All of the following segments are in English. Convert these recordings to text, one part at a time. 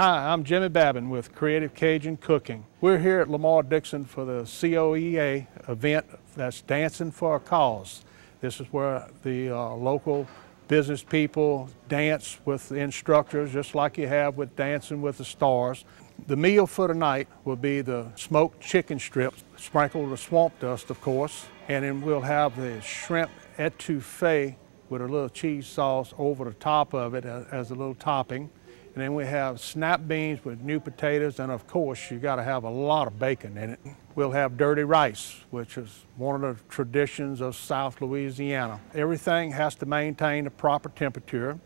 Hi, I'm Jimmy Babin with Creative Cajun Cooking. We're here at Lamar Dixon for the COEA event that's Dancing for a Cause. This is where the local business people dance with the instructors, just like you have with Dancing with the Stars. The meal for tonight will be the smoked chicken strips, sprinkled with swamp dust, of course, and then we'll have the shrimp etouffee with a little cheese sauce over the top of it as a little topping. And then we have snap beans with new potatoes, and of course you got to have a lot of bacon in it. We'll have dirty rice, which is one of the traditions of South Louisiana. Everything has to maintain the proper temperature,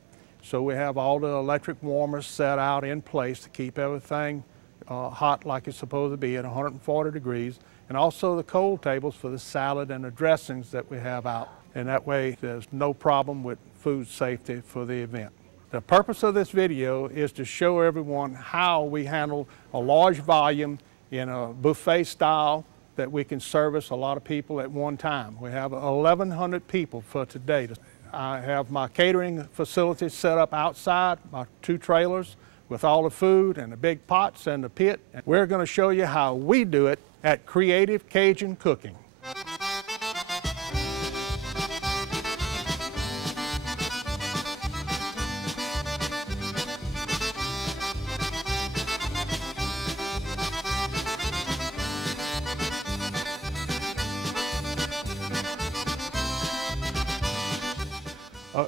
so we have all the electric warmers set out in place to keep everything hot like it's supposed to be at 140 degrees, and also the cold tables for the salad and the dressings that we have out. And that way there's no problem with food safety for the event. The purpose of this video is to show everyone how we handle a large volume in a buffet style that we can service a lot of people at one time. We have 1,100 people for today. I have my catering facility set up outside, my 2 trailers with all the food and the big pots and the pit. And we're going to show you how we do it at Creative Cajun Cooking.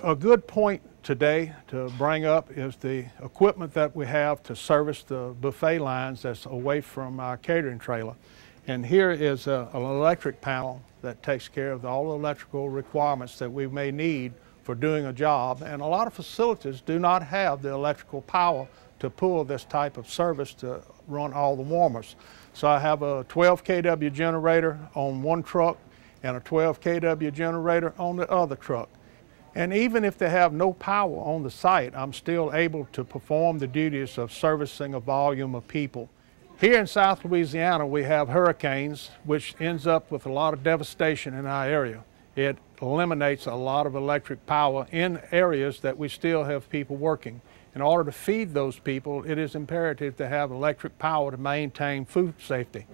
A good point today to bring up is the equipment that we have to service the buffet lines that's away from our catering trailer. And here is an electric panel that takes care of all the electrical requirements that we may need for doing a job. And a lot of facilities do not have the electrical power to pull this type of service to run all the warmers. So I have a 12 kW generator on one truck and a 12 kW generator on the other truck. And even if they have no power on the site, I'm still able to perform the duties of servicing a volume of people. Here in South Louisiana, we have hurricanes, which ends up with a lot of devastation in our area. It eliminates a lot of electric power in areas that we still have people working. In order to feed those people, it is imperative to have electric power to maintain food safety,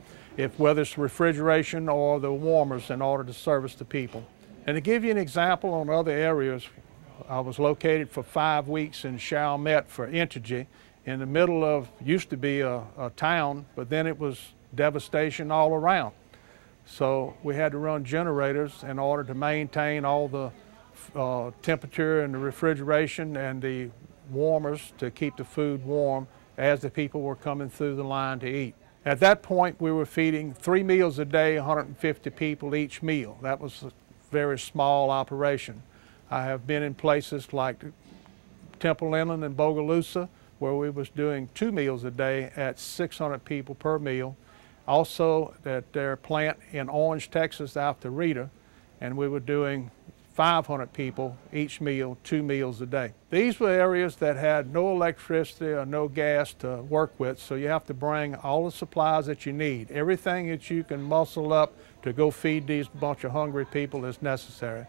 whether it's refrigeration or the warmers in order to service the people. And to give you an example on other areas, I was located for 5 weeks in Chalmette for Entergy in the middle of, used to be a town, but then it was devastation all around. So we had to run generators in order to maintain all the temperature and the refrigeration and the warmers to keep the food warm as the people were coming through the line to eat. At that point, we were feeding 3 meals a day, 150 people each meal. That was very small operation. I have been in places like Temple Inland and Bogalusa where we was doing 2 meals a day at 600 people per meal. Also at their plant in Orange, Texas after Rita, and we were doing 500 people each meal, 2 meals a day. These were areas that had no electricity or no gas to work with, so you have to bring all the supplies that you need. Everything that you can muscle up to go feed these bunch of hungry people is necessary.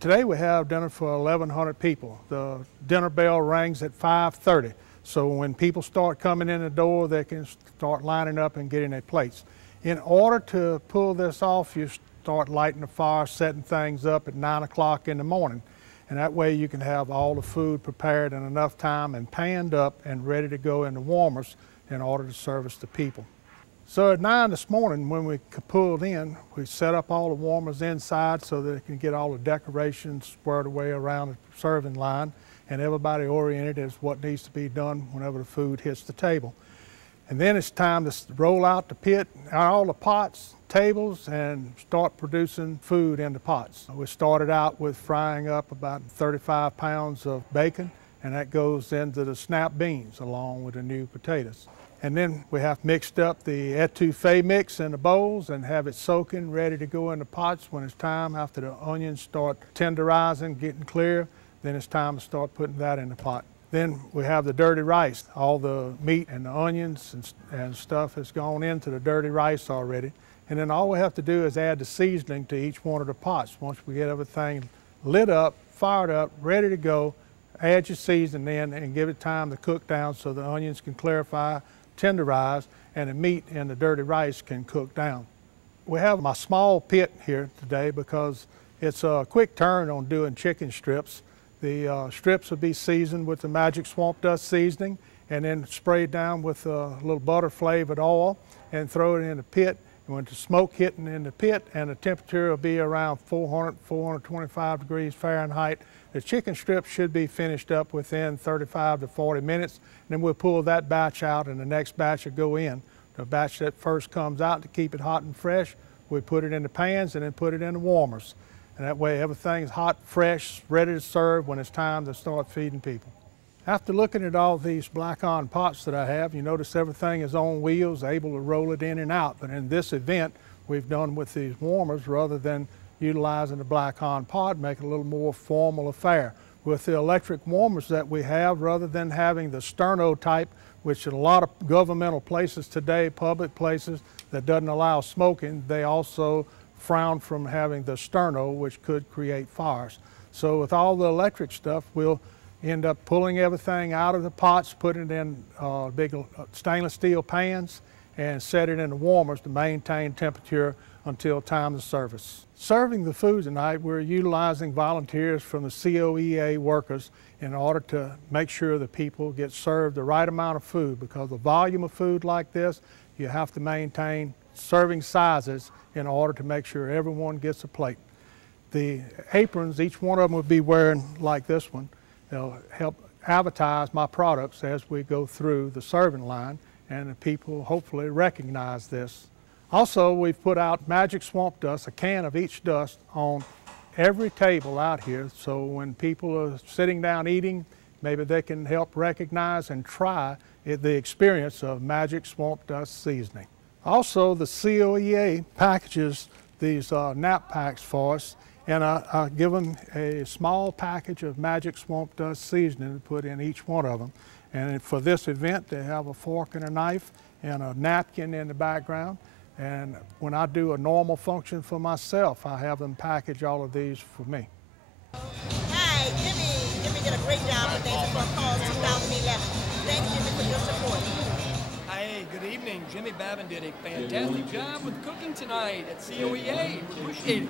Today we have dinner for 1,100 people. The dinner bell rings at 5:30, so when people start coming in the door, they can start lining up and getting their plates. In order to pull this off, you start lighting the fire, setting things up at 9 o'clock in the morning. And that way you can have all the food prepared in enough time and panned up and ready to go in the warmers in order to service the people. So at 9 this morning when we pulled in, we set up all the warmers inside so that they can get all the decorations squared away around the serving line and everybody oriented as what needs to be done whenever the food hits the table. And then it's time to roll out the pit, all the pots, tables, and start producing food in the pots. We started out with frying up about 35 pounds of bacon, and that goes into the snap beans along with the new potatoes. And then we have mixed up the etouffee mix in the bowls and have it soaking, ready to go in the pots when it's time. After the onions start tenderizing, getting clear, then it's time to start putting that in the pot. Then we have the dirty rice. All the meat and the onions and stuff has gone into the dirty rice already. And then all we have to do is add the seasoning to each one of the pots. Once we get everything lit up, fired up, ready to go, add your seasoning in and give it time to cook down so the onions can clarify, tenderize, and the meat and the dirty rice can cook down. We have my small pit here today because it's a quick turn on doing chicken strips. The strips will be seasoned with the magic swamp dust seasoning and then sprayed down with a little butter flavored oil and throw it in the pit. And when the smoke hitting in the pit and the temperature will be around 400, 425 degrees Fahrenheit, the chicken strips should be finished up within 35 to 40 minutes. And then we'll pull that batch out and the next batch will go in. The batch that first comes out, to keep it hot and fresh, we put it in the pans and then put it in the warmers. And that way everything's hot, fresh, ready to serve when it's time to start feeding people. After looking at all these black-on pots that I have, you notice everything is on wheels, able to roll it in and out. But in this event, we've done with these warmers rather than utilizing the black-on pot, make it a little more formal affair. With the electric warmers that we have, rather than having the sterno type, which in a lot of governmental places today, public places that doesn't allow smoking, they also frown from having the sterno, which could create fires. So with all the electric stuff, we'll end up pulling everything out of the pots, putting it in big stainless steel pans, and set it in the warmers to maintain temperature until time of service. Serving the food tonight, we're utilizing volunteers from the COEA workers in order to make sure that people get served the right amount of food, because the volume of food like this, you have to maintain serving sizes in order to make sure everyone gets a plate. The aprons, each one of them will be wearing like this one. They'll help advertise my products as we go through the serving line, and the people hopefully recognize this. Also, we've put out magic swamp dust, a can of each dust, on every table out here, so when people are sitting down eating, maybe they can help recognize and try the experience of magic swamp dust seasoning. Also, the COEA packages these nap packs for us, and I give them a small package of magic swamp dust seasoning to put in each one of them. And for this event, they have a fork and a knife and a napkin in the background. And when I do a normal function for myself, I have them package all of these for me. Hi, Jimmy did a great job with Thanks for Calls 2011. Thanks, Jimmy, for your support. Hey, good evening. Jimmy Babin did a fantastic job with cooking tonight at COEA. We appreciate it.